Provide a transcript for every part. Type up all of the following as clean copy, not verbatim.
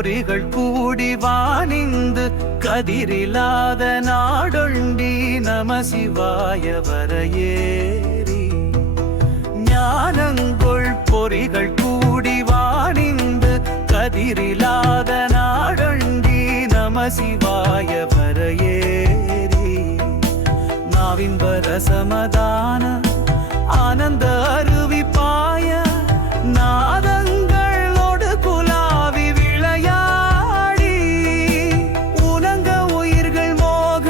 பொறிகள் கூடி வாணிந்து கதிரில்லாத நாடொண்டி நம சிவாய வரையேறி ஞானங்கொள் பொறிகள் கூடி வாணிந்து கதிரில்லாத நாடொண்டி நம சிவாய வரையேறி நாவின்பர சமதான ஆனந்த அருவி பாய நாதங்களோடு குலாவி விளையாடி உலங்க உயிர்கள் மோக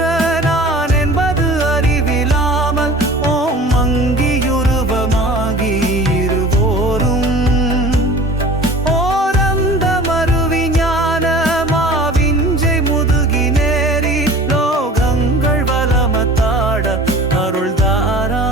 நான் என்பது அறிவிலாமல் ஓம் மங்கியுருவமாகி இருவோரும் ஓரந்த மருவி ஞான மாவிஞ்சை முதுகி நேரி லோகங்கள் வலமத்தாட அருள்தாரா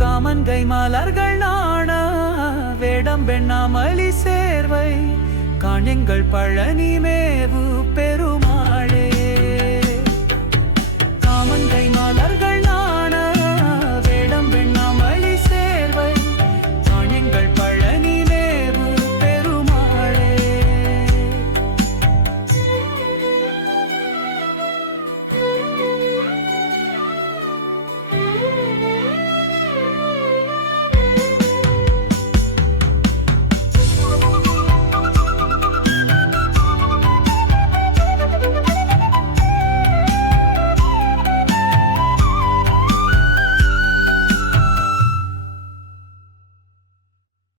காமன்கை மலர்கள் நாண வேடம் பெண்ணாமலி சேர்வை காணிங்கள் பழனி மேவு பெருமாள்